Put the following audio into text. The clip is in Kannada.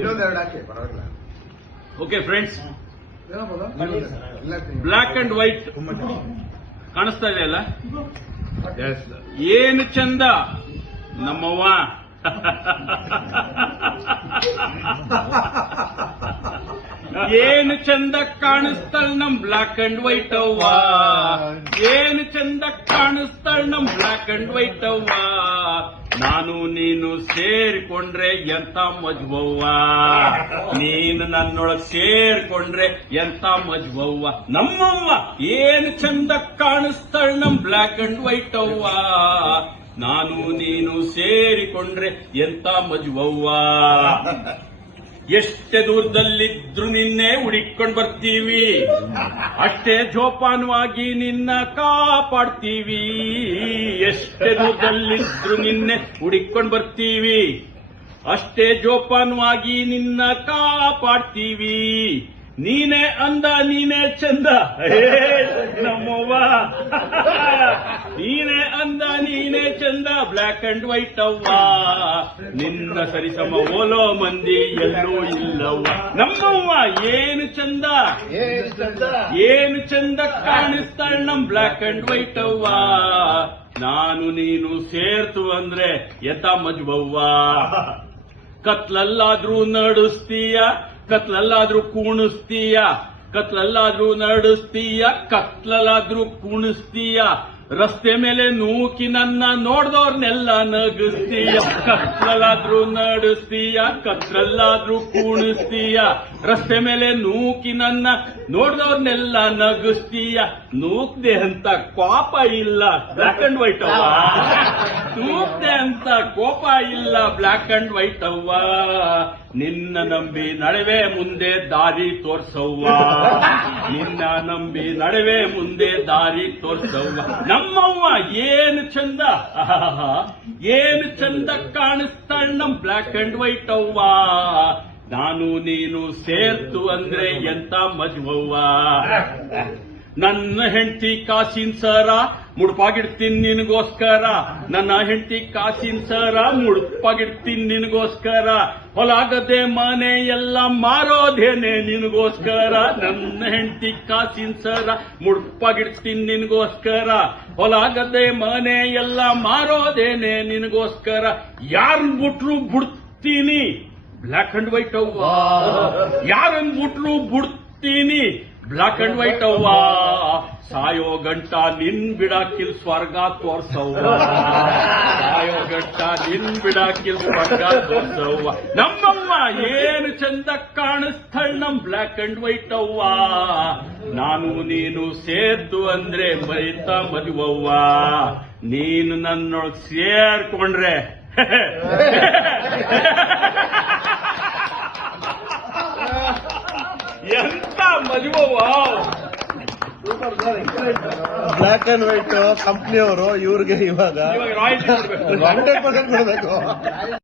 ಇನ್ನೊಂದೆರಡು ಹಾಕಿ ಪರವಾಗಿಲ್ಲ. Okay friends, black and white ಕಾಣಿಸ್ತಾ ಇದೆ ಅಲ್ಲ? ಏನು ಚಂದ ನಮ್ಮವ್ವ. ಏನು ಚಂದ ಕಾಣಿಸ್ತಾಳ ನಮ್ ಬ್ಲ್ಯಾಕ್ ಅಂಡ್ ವೈಟ್ ಅವ್ವ. ಏನು ಚಂದ ಕಾಣಿಸ್ತಾಳ ನಮ್ ಬ್ಲ್ಯಾಕ್ ಅಂಡ್ ವೈಟ್ ಅವ್ವ. ನಾನು ನೀನು ಸೇರಿಕೊಂಡ್ರೆ ಎಂತ ಮಜ್ವವ್ವ. ನೀನು ನನ್ನೊಳಗ್ ಸೇರ್ಕೊಂಡ್ರೆ ಎಂತ ಮಜ್ವವ್ವ. ನಮ್ಮವ್ವ ಏನು ಚಂದ ಕಾಣಿಸ್ತಾಳ ನಮ್ ಬ್ಲ್ಯಾಕ್ ಅಂಡ್ ವೈಟ್ ಅವ್ವ. ನಾನು ನೀನು ಸೇರಿಕೊಂಡ್ರೆ ಎಂತ ಮಜ್ವವ್ವ. ಎಷ್ಟೇ ದೂರದಲ್ಲಿದ್ರು ನಿನ್ನೆ ಹುಡುಕೊಂಡು ಬರ್ತೀವಿ, ಅಷ್ಟೇ ಜೋಪಾನವಾಗಿ ನಿನ್ನ ಕಾಪಾಡ್ತೀವಿ. ಎಷ್ಟೇ ದೂರದಲ್ಲಿದ್ರು ನಿನ್ನೆ ಹುಡುಕೊಂಡು ಬರ್ತೀವಿ, ಅಷ್ಟೇ ಜೋಪಾನವಾಗಿ ನಿನ್ನ ಕಾಪಾಡ್ತೀವಿ. ನೀನೇ ಅಂದ ನೀನೇ ಚಂದ ನಮ್ಮವ್ವ. ನೀನೇ ಅಂದ ನೀನೇ ಚಂದ ಬ್ಲ್ಯಾಕ್ ಅಂಡ್ ವೈಟ್ ಅವ್ವ. ನಿನ್ನ ಸರಿಸಮ ಓಲೋ ಮಂದಿ ಎಲ್ಲೂ ಇಲ್ಲವ್ವ. ನಮ್ಮವ್ವ ಏನು ಚಂದ, ಏನು ಚಂದ ಕಾಣಿಸ್ತಾಳ ನಮ್ ಬ್ಲ್ಯಾಕ್ ಅಂಡ್ ವೈಟ್ ಅವ್ವ. ನಾನು ನೀನು ಸೇರ್ತು ಅಂದ್ರೆ ಎತ್ತ ಮಜ್ವವ್ವ. ಕತ್ಲಲ್ಲಾದ್ರೂ ನಡಿಸ್ತೀಯ, ಕತ್ಲಲ್ಲಾದ್ರೂ ಕೂಣಿಸ್ತೀಯ, ಕತ್ಲಲ್ಲಾದ್ರೂ ನಡಿಸ್ತೀಯ, ಕತ್ಲಲ್ಲಾದ್ರೂ ಕೂಣಿಸ್ತೀಯ. ರಸ್ತೆ ಮೇಲೆ ನೂಕಿ ನನ್ನ ನೋಡ್ದವ್ರನ್ನೆಲ್ಲ ನಗಿಸ್ತೀಯ. ಕತ್ಲಲ್ಲಾದ್ರೂ ನಡೆಸ್ತೀಯ, ಕತ್ಲಲ್ಲಾದ್ರೂ ಕೂಣಿಸ್ತೀಯ. ರಸ್ತೆ ಮೇಲೆ ನೂಕಿ ನನ್ನ ನೋಡ್ದವ್ರನ್ನೆಲ್ಲ ನಗಿಸ್ತೀಯ. ನೂಕ್ದೆ ಅಂತ ಕೋಪ ಇಲ್ಲ ಬ್ಲ್ಯಾಕ್ ಅಂಡ್ ವೈಟ್ ಅವ್ವ. ನೂಕ್ದೆ ಅಂತ ಕೋಪ ಇಲ್ಲ ಬ್ಲ್ಯಾಕ್ ಅಂಡ್ ವೈಟ್ ಅವ್ವ. ನಿನ್ನ ನಂಬಿ ನಡುವೆ ಮುಂದೆ ದಾರಿ ತೋರ್ಸವ್ವ. ನಿನ್ನ ನಂಬಿ ನಡುವೆ ಮುಂದೆ ದಾರಿ ತೋರ್ಸವ್ವ. ನಮ್ಮವ್ವ ಏನು ಚಂದ, ಏನು ಚಂದ ಕಾಣಿಸ್ತಾಳ ನಮ್ ಬ್ಲ್ಯಾಕ್ ಅಂಡ್ ವೈಟ್ ಅವ್ವ. ನಾನು ನೀನು ಸೇರ್ತು ಅಂದ್ರೆ ಎಂತ ಮಜ್ವವ್ವ. ನನ್ನ ಹೆಂಡತಿ ಕಾಸಿನ ಸರ ಮುಡುಪಾಗಿಡ್ತೀನಿ ನಿನಗೋಸ್ಕರ. ನನ್ನ ಹೆಂಡತಿ ಕಾಸಿನ ಸರ ಮುಡುಪಾಗಿಡ್ತೀನಿ ನಿನಗೋಸ್ಕರ. ಹೊಲಾಗದೆ ಮನೆ ಎಲ್ಲ ಮಾರೋದೇನೆ ನಿನಗೋಸ್ಕರ. ನನ್ನ ಹೆಂಡತಿ ಕಾಸಿನ ಸರ ಮುಡುಪಾಗಿಡ್ತೀನಿ ನಿನಗೋಸ್ಕರ. ಹೊಲಾಗದೆ ಮನೆ ಎಲ್ಲ ಮಾರೋದೇನೆ ನಿನಗೋಸ್ಕರ. ಯಾರನ್ ಬಿಟ್ರು ಬಿಡ್ತೀನಿ ಬ್ಲ್ಯಾಕ್ ಅಂಡ್ ವೈಟ್ ಅವ್ವ. ಯಾರನ್ ಬಿಟ್ರು ಬಿಡ್ತೀನಿ ಬ್ಲ್ಯಾಕ್ ಅಂಡ್ ವೈಟ್ ಅವ್ವ. ಸಾಯೋ ಗಂಟ ನಿನ್ ಬಿಡಾಕಿಲ್ ಸ್ವರ್ಗ ತೋರ್ಸವ್ವ. ಸಾಯೋ ಗಂಟ ನಿನ್ ಬಿಡಾಕಿಲ್ ಸ್ವರ್ಗ ತೋರ್ಸವ್ವ. ನಮ್ಮವ್ವ ಏನು ಚಂದ ಕಾಣಿಸ್ತಾಳ ನಮ್ ಬ್ಲ್ಯಾಕ್ ಅಂಡ್ ವೈಟ್ ಅವ್ವ. ನಾನು ನೀನು ಸೇರ್ತು ಅಂದ್ರೆ ಮರಿತ ಮದುವವ್ವ. ನೀನು ನನ್ನೊಳಗ್ ಸೇರ್ಕೊಂಡ್ರೆ ಎಂತ ಮದುವವ್ವ. ಬ್ಲ್ಯಾಕ್ ಅಂಡ್ ವೈಟ್ ಕಂಪ್ನಿಯವರು ಇವ್ರಿಗೆ ಇವಾಗ 100% ಕೊಡಬೇಕು.